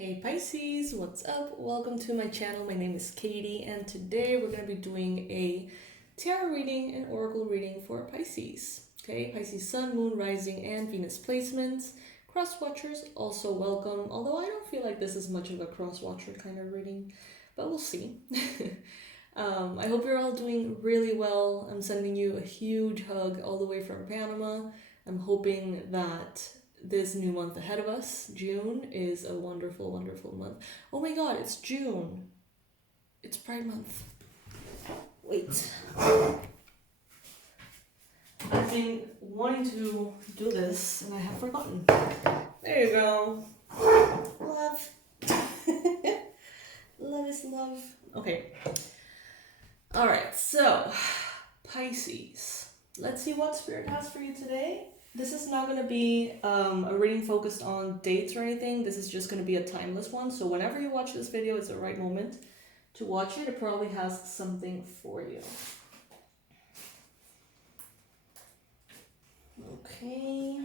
Hey Pisces, what's up? Welcome to my channel. My name is Katie, and today we're going to be doing a tarot reading and oracle reading for Pisces. Okay, Pisces Sun, Moon, Rising, and Venus placements. Cross-watchers also welcome, although I don't feel like this is much of a cross-watcher kind of reading, but we'll see. I hope you're all doing really well. I'm sending you a huge hug all the way from Panama. I'm hoping that this new month ahead of us, June, is a wonderful, wonderful month. Oh my god, it's June. It's Pride Month. Wait. I've been wanting to do this and I have forgotten. There you go. Love. Love is love. Okay. Alright, so Pisces. Let's see what Spirit has for you today. This is not going to be a reading focused on dates or anything. This is just going to be a timeless one. So whenever you watch this video, it's the right moment to watch it. It probably has something for you. Okay.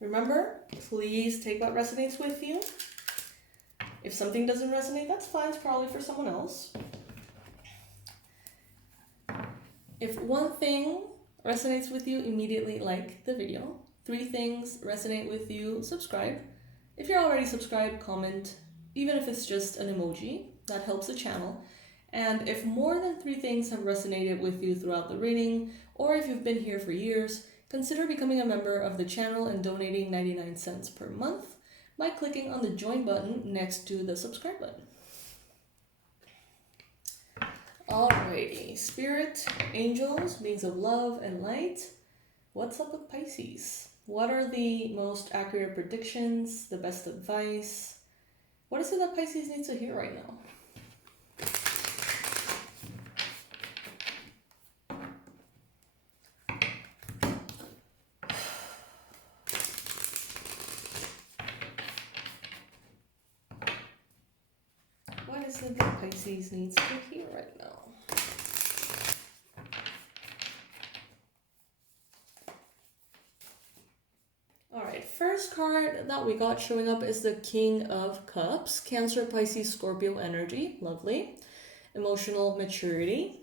Remember, please take what resonates with you. If something doesn't resonate, that's fine. It's probably for someone else. If one thing resonates with you, immediately like the video. 3 things resonate with you, subscribe. If you're already subscribed, comment. Even if it's just an emoji, that helps the channel. And if more than 3 things have resonated with you throughout the reading, or if you've been here for years, consider becoming a member of the channel and donating 99 cents per month by clicking on the join button next to the subscribe button. Alrighty, Spirit, angels, beings of love and light, what's up with Pisces? What are the most accurate predictions, the best advice? What is it that Pisces needs to hear right now? What is it that Pisces needs to hear right now? Alright, first card that we got showing up is the King of Cups. Cancer, Pisces, Scorpio energy. Lovely. Emotional maturity.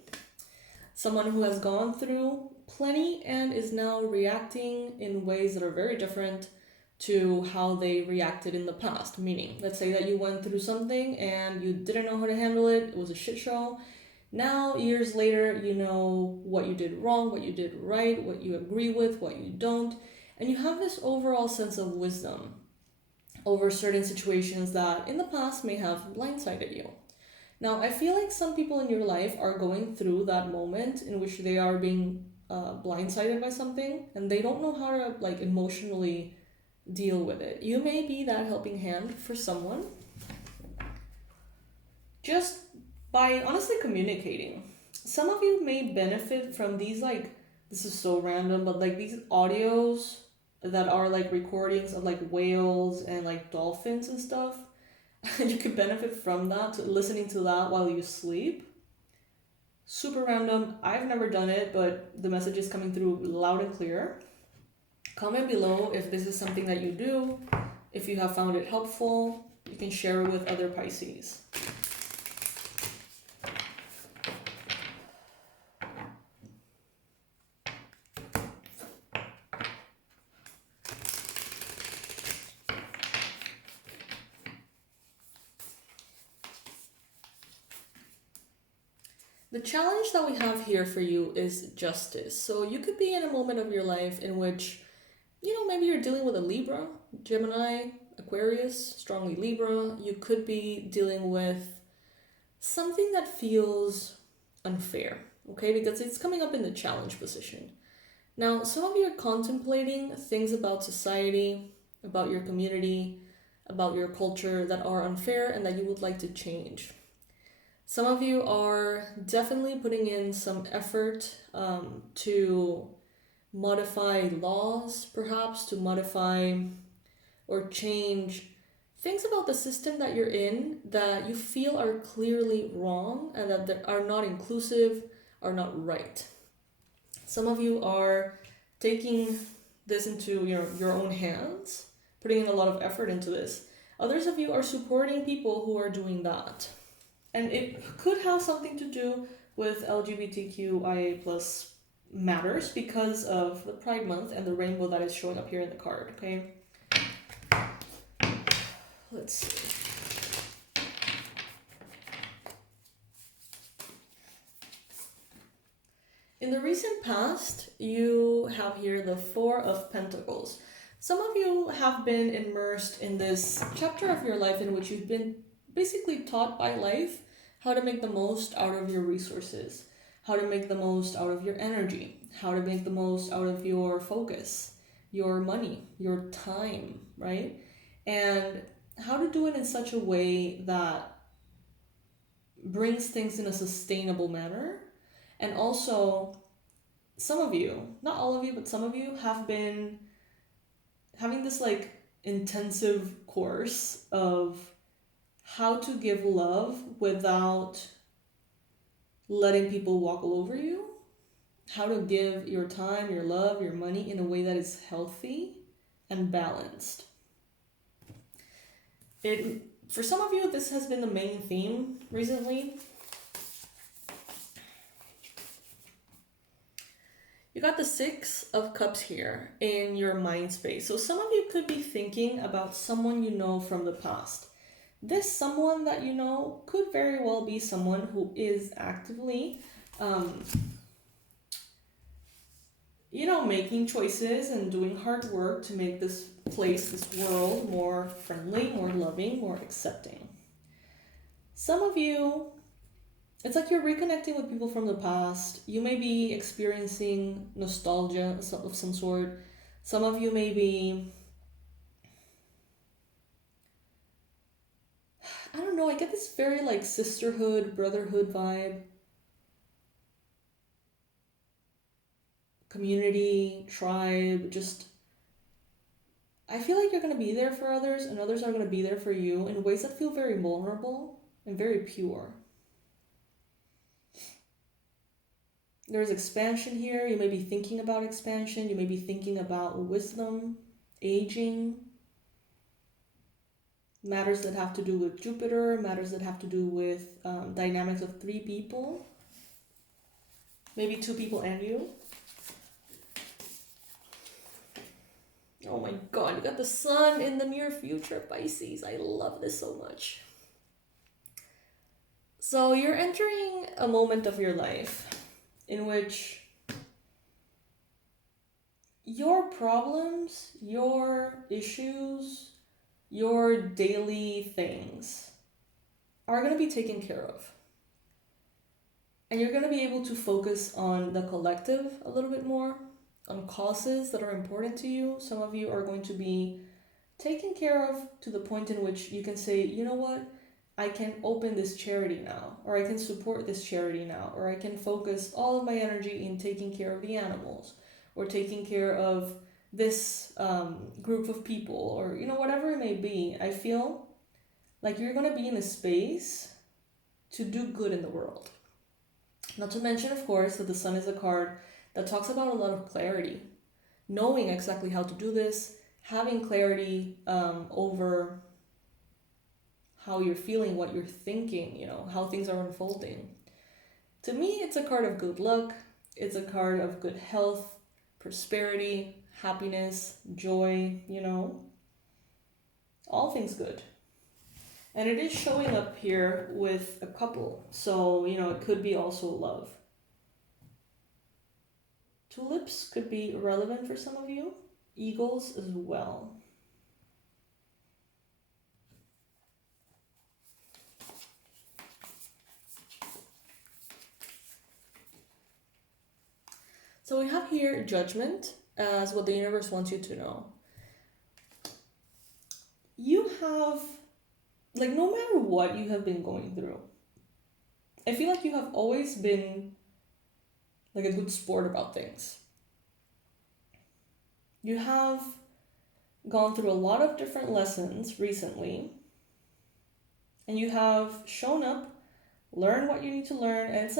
Someone who has gone through plenty and is now reacting in ways that are very different to how they reacted in the past. Meaning, let's say that you went through something and you didn't know how to handle it. It was a shit show. Now, years later, you know what you did wrong, what you did right, what you agree with, what you don't. And you have this overall sense of wisdom over certain situations that in the past may have blindsided you. Now, I feel like some people in your life are going through that moment in which they are being blindsided by something and they don't know how to emotionally deal with it. You may be that helping hand for someone just by honestly communicating. Some of you may benefit from these, this is so random, but these audios that are recordings of whales and dolphins and stuff. You could benefit from that, listening to that while you sleep. Super random. I've never done it, but the message is coming through loud and clear. Comment below if this is something that you do. If you have found it helpful, you can share it with other Pisces. The challenge that we have here for you is justice. So you could be in a moment of your life in which, maybe you're dealing with a Libra, Gemini, Aquarius, strongly Libra. You could be dealing with something that feels unfair, okay? Because it's coming up in the challenge position. Now, some of you are contemplating things about society, about your community, about your culture that are unfair and that you would like to change. Some of you are definitely putting in some effort to modify laws, perhaps to modify or change things about the system that you're in that you feel are clearly wrong and that are not inclusive, are not right. Some of you are taking this into your own hands, putting in a lot of effort into this. Others of you are supporting people who are doing that. And it could have something to do with LGBTQIA plus matters because of the Pride Month and the rainbow that is showing up here in the card, okay? Let's see. In the recent past, you have here the Four of Pentacles. Some of you have been immersed in this chapter of your life in which you've been basically taught by life how to make the most out of your resources, how to make the most out of your energy, how to make the most out of your focus, your money, your time, right? And how to do it in such a way that brings things in a sustainable manner. And also, some of you, not all of you, but some of you have been having this like intensive course of how to give love without letting people walk all over you, how to give your time, your love, your money in a way that is healthy and balanced. For some of you, this has been the main theme recently. You got the Six of Cups here in your mind space. So some of you could be thinking about someone you know from the past. This someone that you know could very well be someone who is actively, making choices and doing hard work to make this place, this world, more friendly, more loving, more accepting. Some of you, it's like you're reconnecting with people from the past. You may be experiencing nostalgia of some sort. Some of you may be, I don't know, I get this very like sisterhood, brotherhood vibe. Community, tribe, just, I feel like you're going to be there for others and others are going to be there for you in ways that feel very vulnerable and very pure. There's expansion here. You may be thinking about expansion. You may be thinking about wisdom, aging, matters that have to do with Jupiter, matters that have to do with dynamics of three people, maybe two people and you. Oh my God, you got the sun in the near future, Pisces. I love this so much. So you're entering a moment of your life in which your problems, your issues, your daily things are going to be taken care of. And you're going to be able to focus on the collective a little bit more, on causes that are important to you. Some of you are going to be taken care of to the point in which you can say, you know what, I can open this charity now, or I can support this charity now, or I can focus all of my energy in taking care of the animals, or taking care of this group of people, or whatever it may be. I feel like you're going to be in a space to do good in the world. Not to mention, of course, that the Sun is a card that talks about a lot of clarity, knowing exactly how to do this, having clarity over how you're feeling, what you're thinking, how things are unfolding. To me, it's a card of good luck. It's a card of good health, prosperity, happiness, joy, all things good. And it is showing up here with a couple. So, it could be also love. Tulips could be relevant for some of you. Eagles as well. So we have here Judgment as what the universe wants you to know. You have, no matter what you have been going through, I feel like you have always been a good sport about things. You have gone through a lot of different lessons recently, and you have shown up, learned what you need to learn, and it's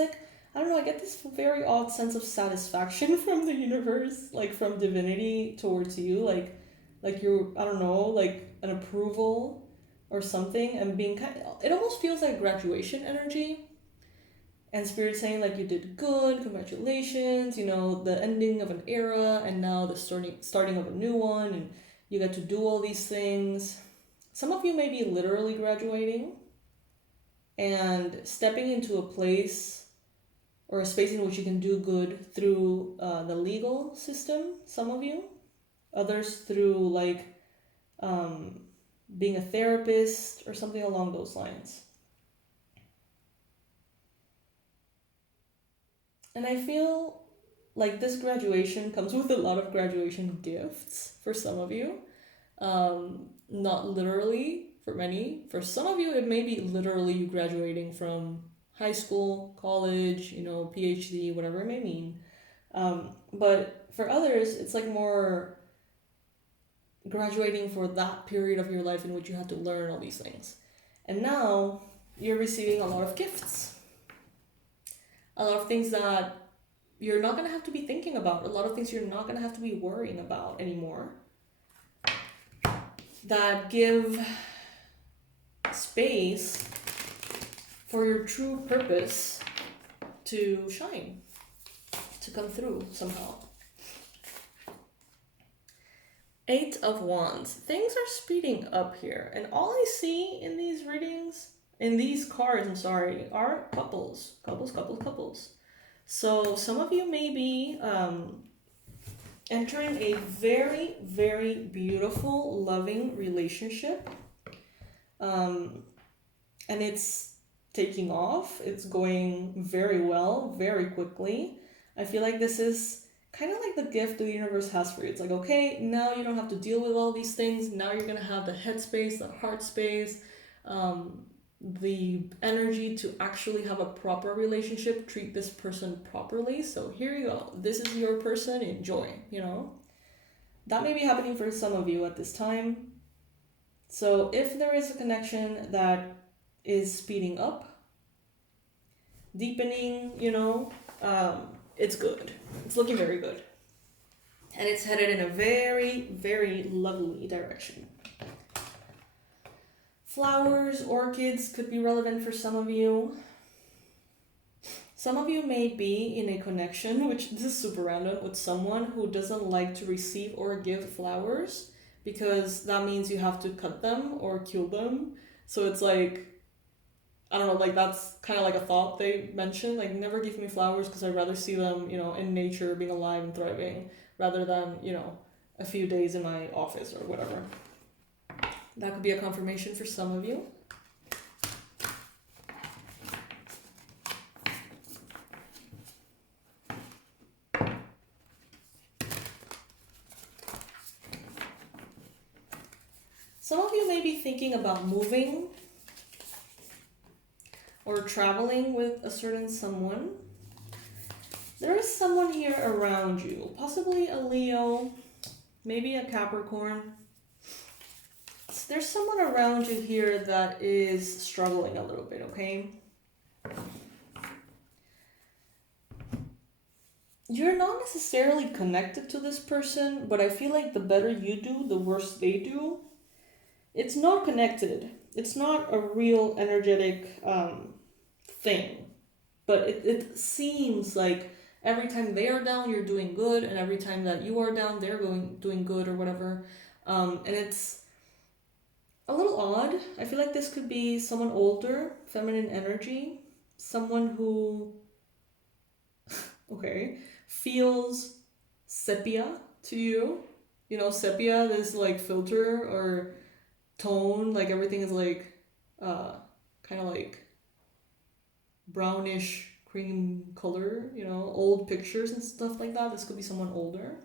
I don't know, I get this very odd sense of satisfaction from the universe, like from divinity towards you, like you're, I don't know, like an approval or something, and being it almost feels like graduation energy. And Spirit saying like you did good, congratulations, you know, the ending of an era and now the starting of a new one, and you get to do all these things. Some of you may be literally graduating and stepping into a place or a space in which you can do good through the legal system, some of you. Others through like being a therapist or something along those lines. And I feel like this graduation comes with a lot of graduation gifts for some of you. Not literally for many. For some of you, it may be literally you graduating from high school, college, you know, PhD, whatever it may mean. But for others, it's like more graduating for that period of your life in which you had to learn all these things. And now you're receiving a lot of gifts. A lot of things that you're not going to have to be thinking about. A lot of things you're not going to have to be worrying about anymore. That give space for your true purpose to shine, to come through somehow. 8 of Wands. Things are speeding up here. And all I see in these readings, in these cards, are couples. So some of you may be entering a very, very beautiful, loving relationship. And it's taking off. It's going very well, very quickly. I feel like this is kind of like the gift the universe has for you. It's like, okay, now you don't have to deal with all these things. Now you're going to have the head space, the heart space, the energy to actually have a proper relationship, treat this person properly. So here you go. This is your person. Enjoy, you know. That may be happening for some of you at this time. So if there is a connection that is speeding up, deepening, you know, it's good. It's looking very good. And it's headed in a very, very lovely direction. Flowers, orchids could be relevant for some of you. Some of you may be in a connection, which this is super random, with someone who doesn't like to receive or give flowers because that means you have to cut them or kill them. So it's like, I don't know, like that's kind of like a thought they mentioned, like never give me flowers because I'd rather see them, you know, in nature, being alive and thriving, rather than, you know, a few days in my office or whatever. That could be a confirmation for some of you. Some of you may be thinking about moving or traveling with a certain someone. There is someone here around you, possibly a Leo, maybe a Capricorn. There's someone around you here that is struggling a little bit, okay? You're not necessarily connected to this person, but I feel like the better you do, the worse they do. It's not connected. It's not a real energetic thing, but it seems like every time they are down, you're doing good, and every time that you are down, they're doing good or whatever. And it's a little odd. I feel like this could be someone older, feminine energy, someone who, okay, feels sepia to you. You know, sepia, this like filter or tone, like everything is like kind of like brownish cream color, you know, old pictures and stuff like that. This could be someone older.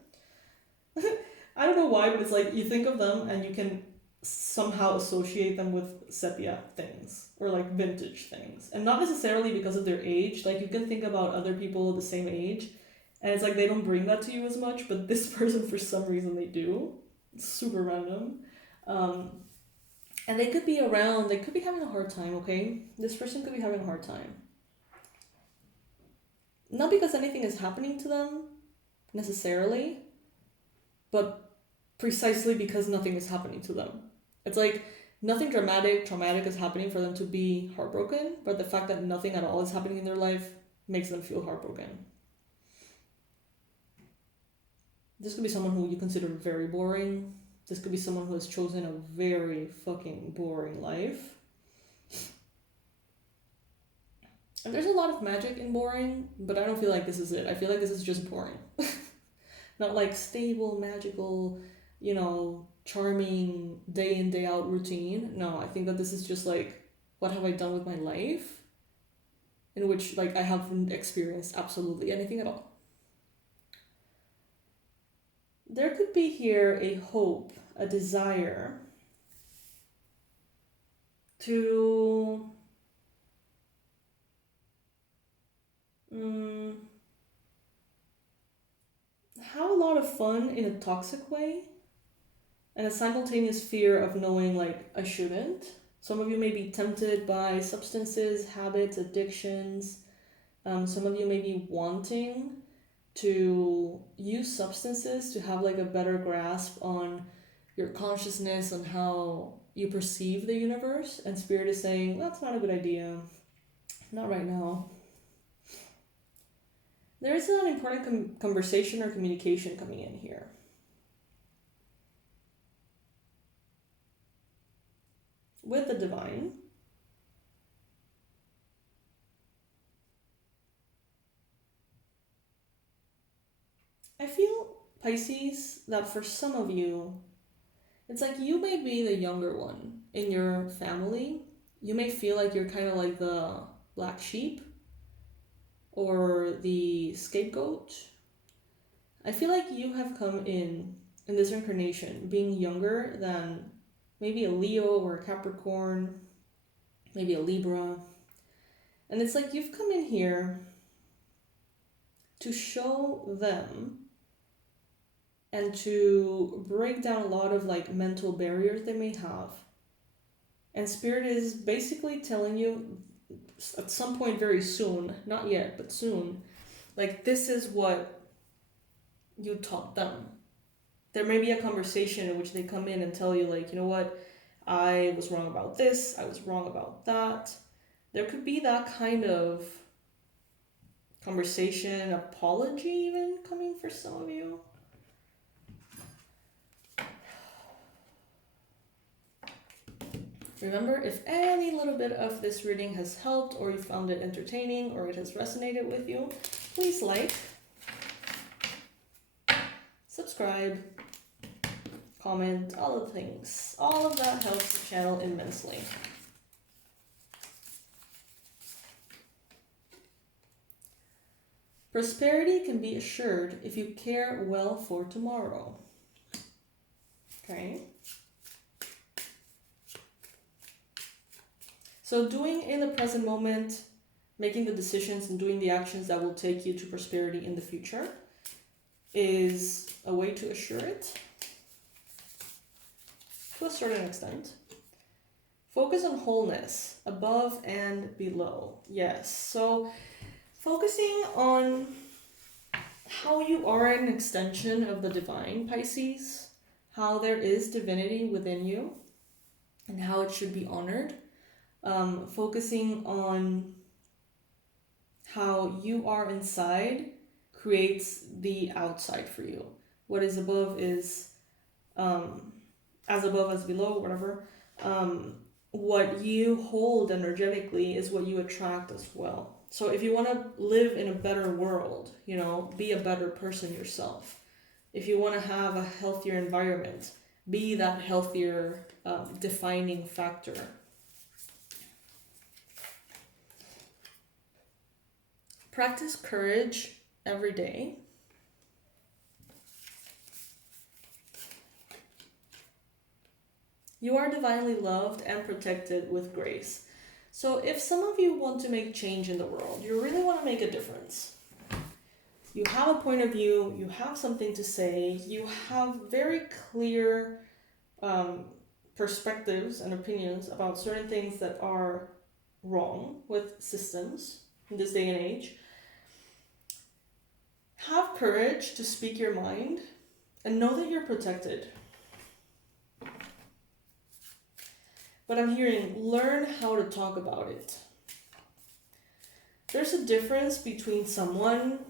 I don't know why, but it's like you think of them and you can somehow associate them with sepia things or like vintage things, and not necessarily because of their age. Like you can think about other people the same age and it's like they don't bring that to you as much, but this person for some reason they do. It's super random. And they could be around, they could be having a hard time, okay? This person could be having a hard time. not because anything is happening to them necessarily, but precisely because nothing is happening to them. It's like nothing traumatic is happening for them to be heartbroken, but the fact that nothing at all is happening in their life makes them feel heartbroken. This could be someone who you consider very boring. This could be someone who has chosen a very fucking boring life. And there's a lot of magic in boring, but I don't feel like this is it. I feel like this is just boring. Not like stable, magical, you know, charming day in, day out routine. No, I think that this is just like, what have I done with my life? In which like I haven't experienced absolutely anything at all. There could be here a hope, a desire to have a lot of fun in a toxic way, and a simultaneous fear of knowing like I shouldn't. Some of you may be tempted by substances, habits, addictions. Some of you may be wanting to use substances to have like a better grasp on your consciousness, on how you perceive the universe, and Spirit is saying, that's not a good idea. Not right now. There is an important conversation or communication coming in here. With the divine. I feel, Pisces, that for some of you, it's like you may be the younger one in your family. You may feel like you're kind of like the black sheep or the scapegoat. I feel like you have come in this incarnation being younger than maybe a Leo or a Capricorn, maybe a Libra. And it's like you've come in here to show them and to break down a lot of like mental barriers they may have. And Spirit is basically telling you at some point very soon, not yet, but soon, like this is what you taught them. There may be a conversation in which they come in and tell you like, you know what, I was wrong about this, I was wrong about that. There could be that kind of conversation, apology even coming for some of you. Remember, if any little bit of this reading has helped, or you found it entertaining, or it has resonated with you, please like, subscribe, comment, all the things. All of that helps the channel immensely. Prosperity can be assured if you care well for tomorrow. Okay? So doing in the present moment, making the decisions and doing the actions that will take you to prosperity in the future is a way to assure it to a certain extent. Focus on wholeness, above and below. Yes, so focusing on how you are an extension of the divine, Pisces, how there is divinity within you and how it should be honored. Focusing on how you are inside creates the outside for you. What is above is as above as below, whatever. What you hold energetically is what you attract as well. So if you want to live in a better world, you know, be a better person yourself. If you want to have a healthier environment, be that healthier defining factor. Practice courage every day. You are divinely loved and protected with grace. So if some of you want to make change in the world, you really want to make a difference. You have a point of view, you have something to say, you have very clear perspectives and opinions about certain things that are wrong with systems in this day and age. courage to speak your mind and know that you're protected. But I'm hearing, learn how to talk about it. There's a difference between someone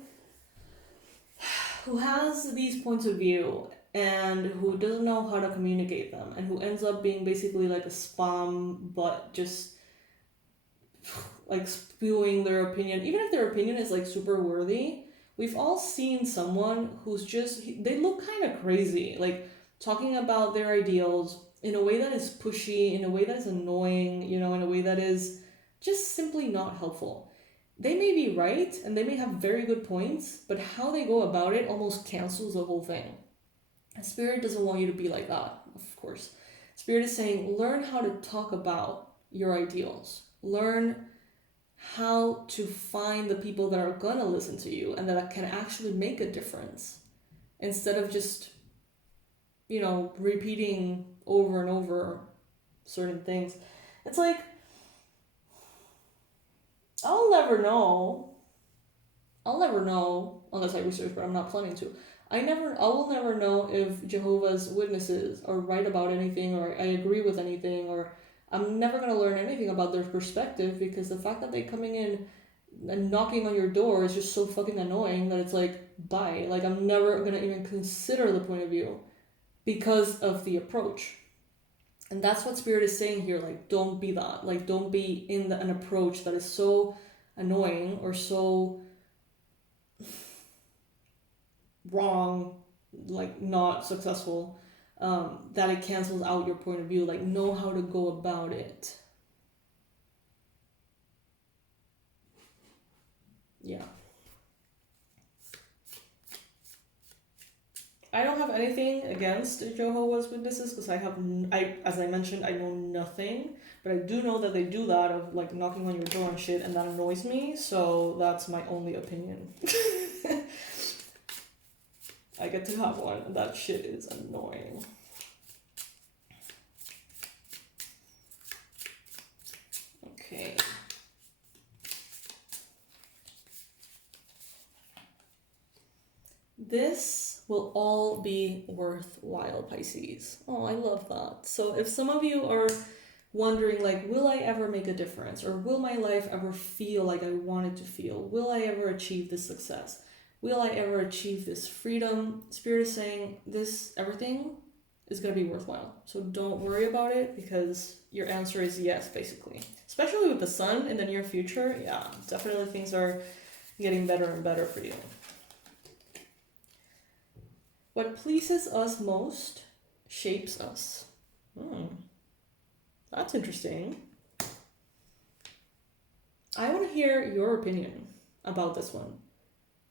who has these points of view and who doesn't know how to communicate them, and who ends up being basically like a spam, but just like spewing their opinion, even if their opinion is like super worthy. We've all seen someone who's just, they look kind of crazy, like talking about their ideals in a way that is pushy, in a way that is annoying, you know, in a way that is just simply not helpful. They may be right and they may have very good points, but how they go about it almost cancels the whole thing. And Spirit doesn't want you to be like that, of course. Spirit is saying, learn how to talk about your ideals. Learn how to find the people that are gonna listen to you and that can actually make a difference, instead of just, you know, repeating over and over certain things. It's like, I'll never know unless I research, but I'm not planning to. I will never know if Jehovah's Witnesses are right about anything, or I agree with anything, or I'm never going to learn anything about their perspective, because the fact that they're coming in and knocking on your door is just so fucking annoying that it's like, bye. Like, I'm never going to even consider the point of view because of the approach. And that's what Spirit is saying here. Like, don't be that. Like, don't be in an approach that is so annoying or so wrong, like not successful, that it cancels out your point of view. Like, know how to go about it. Yeah. I don't have anything against Jehovah's Witnesses, because as I mentioned, I know nothing, but I do know that they do that of like knocking on your door and shit, and that annoys me, so that's my only opinion. I get to have one, and that shit is annoying. Okay. This will all be worthwhile, Pisces. Oh, I love that. So if some of you are wondering, like, will I ever make a difference? Or will my life ever feel like I want it to feel? Will I ever achieve this success? Will I ever achieve this freedom? Spirit is saying everything is going to be worthwhile. So don't worry about it, because your answer is yes, basically. Especially with the sun in the near future. Yeah, definitely things are getting better and better for you. What pleases us most shapes us. That's interesting. I want to hear your opinion about this one.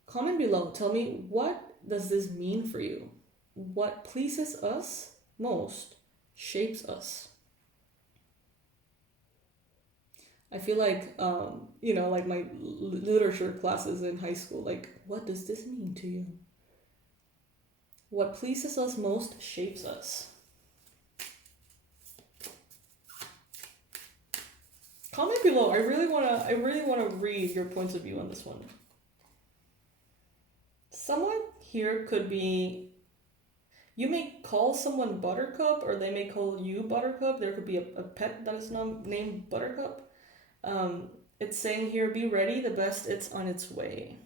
Comment below. Tell me, what does this mean for you? What pleases us most shapes us. I feel like, like my literature classes in high school, like, what does this mean to you? What pleases us most shapes us. Comment below. I really wanna read your points of view on this one. Someone here could be, you may call someone Buttercup, or they may call you Buttercup. There could be a pet that is named Buttercup. It's saying here, be ready, the best it's on its way.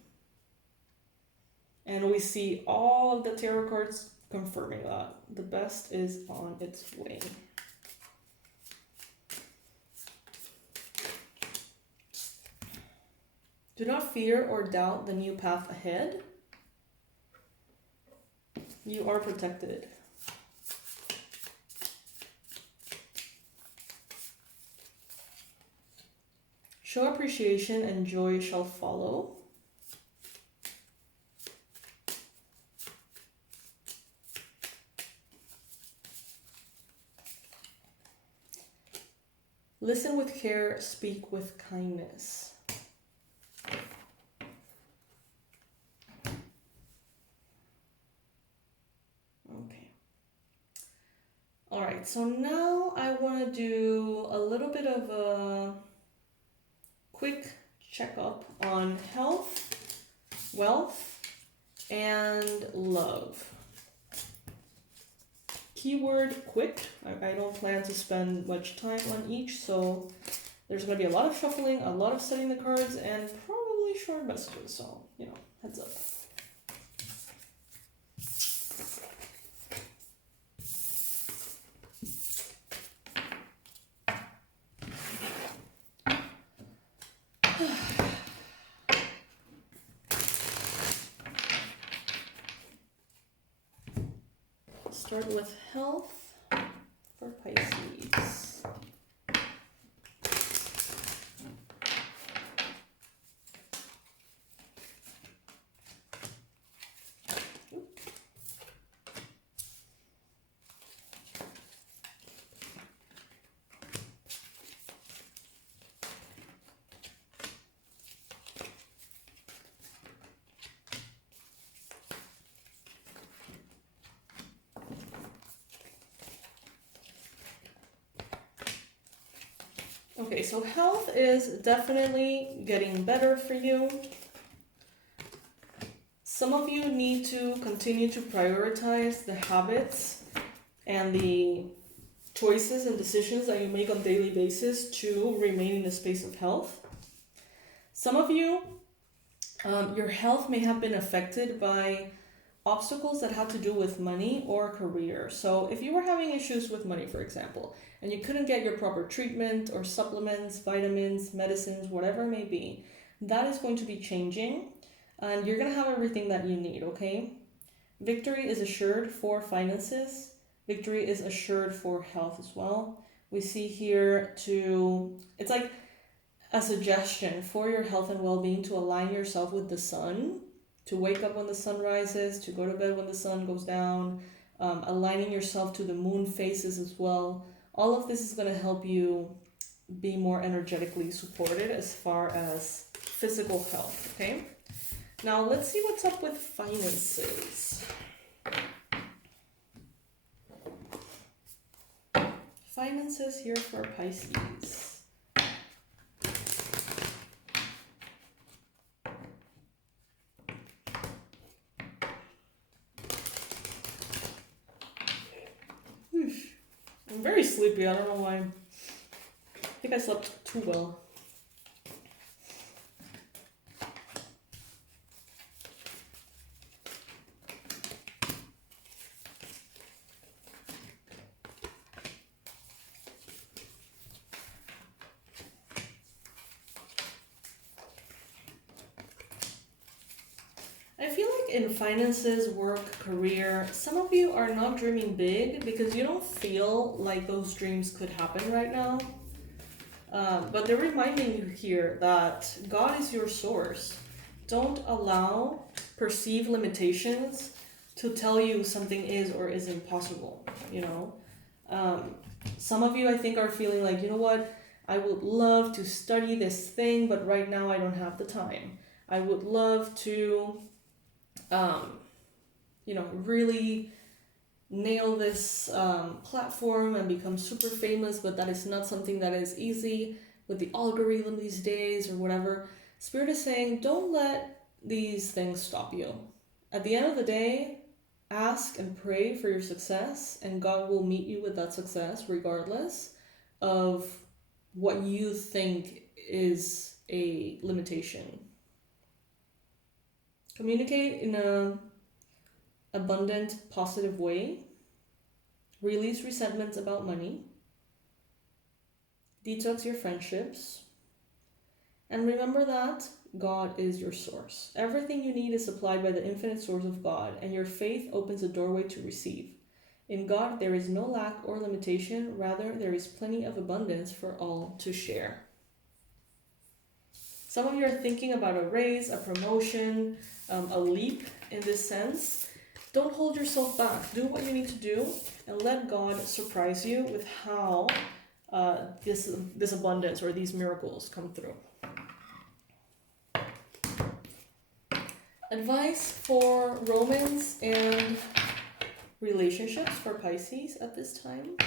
And we see all of the tarot cards confirming that. The best is on its way. Do not fear or doubt the new path ahead. You are protected. Show appreciation and joy shall follow. Listen with care, speak with kindness. Okay. All right, so now I want to do a little bit of a quick checkup on health, wealth, and love. Keyword quick. I don't plan to spend much time on each, so there's going to be a lot of shuffling, a lot of studying the cards, and probably short messages, so, you know, heads up. Start with health for Pisces. Okay, so health is definitely getting better for you. Some of you need to continue to prioritize the habits and the choices and decisions that you make on a daily basis to remain in a space of health. Some of you, your health may have been affected by obstacles that have to do with money or career. So if you were having issues with money, for example, and you couldn't get your proper treatment or supplements, vitamins, medicines, whatever it may be, that is going to be changing and you're going to have everything that you need, okay? Victory is assured for finances. Victory is assured for health as well. We see here it's like a suggestion for your health and well-being to align yourself with the sun, to wake up when the sun rises, to go to bed when the sun goes down, aligning yourself to the moon phases as well. All of this is going to help you be more energetically supported as far as physical health, okay? Now let's see what's up with finances. Finances here for Pisces. I'm very sleepy, I don't know why. I think I slept too well. I feel like in finances, work, career, some of you are not dreaming big because you don't feel like those dreams could happen right now. But they're reminding you here that God is your source. Don't allow perceived limitations to tell you something is or isn't possible, you know. Some of you, I think, are feeling like, you know what, I would love to study this thing, but right now I don't have the time. I would love to really nail this platform and become super famous, but that is not something that is easy with the algorithm these days or whatever. Spirit is saying, don't let these things stop you. At the end of the day, ask and pray for your success, and God will meet you with that success regardless of what you think is a limitation. Communicate in a abundant, positive way. Release resentments about money. Detox your friendships. And remember that God is your source. Everything you need is supplied by the infinite source of God, and your faith opens a doorway to receive. In God, there is no lack or limitation. Rather, there is plenty of abundance for all to share. Some of you are thinking about a raise, a promotion, a leap in this sense. Don't hold yourself back. Do what you need to do and let God surprise you with how this abundance or these miracles come through. Advice for romance and relationships for Pisces at this time.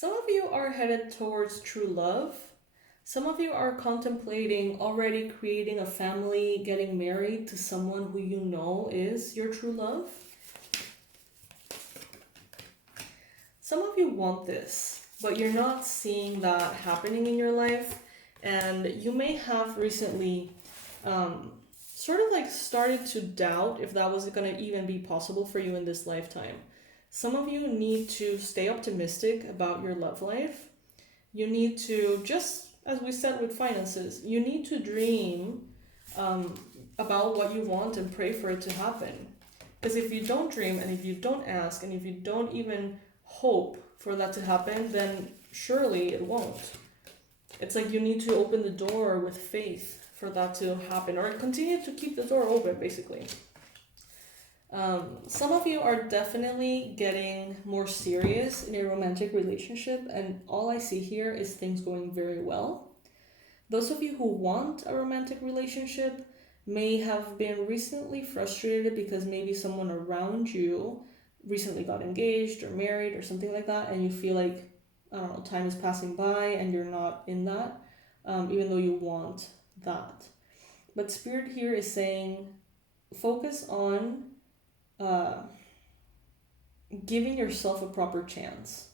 Some of you are headed towards true love. Some of you are contemplating already creating a family, getting married to someone who you know is your true love. Some of you want this, but you're not seeing that happening in your life. And you may have recently sort of like started to doubt if that was going to even be possible for you in this lifetime. Some of you need to stay optimistic about your love life. You need to, just as we said with finances, you need to dream about what you want and pray for it to happen. Because if you don't dream, and if you don't ask, and if you don't even hope for that to happen, then surely it won't. It's like you need to open the door with faith for that to happen, or continue to keep the door open, basically. Some of you are definitely getting more serious in a romantic relationship, and all I see here is things going very well. Those of you who want a romantic relationship may have been recently frustrated because maybe someone around you recently got engaged or married or something like that, and you feel like, I don't know, time is passing by and you're not in that, even though you want that. But Spirit here is saying, focus on giving yourself a proper chance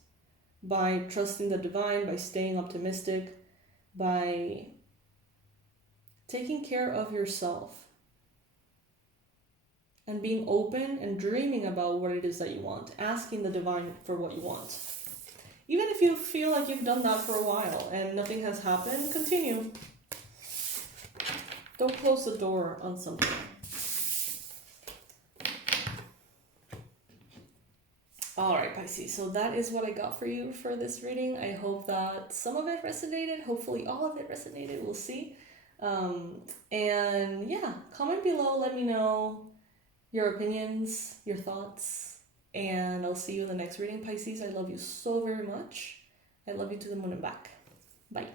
by trusting the divine, by staying optimistic, by taking care of yourself and being open and dreaming about what it is that you want, asking the divine for what you want. Even if you feel like you've done that for a while and nothing has happened, continue. Don't close the door on something. Alright, Pisces, so that is what I got for you for this reading. I hope that some of it resonated. Hopefully all of it resonated. We'll see. And yeah, comment below. Let me know your opinions, your thoughts. And I'll see you in the next reading, Pisces. I love you so very much. I love you to the moon and back. Bye.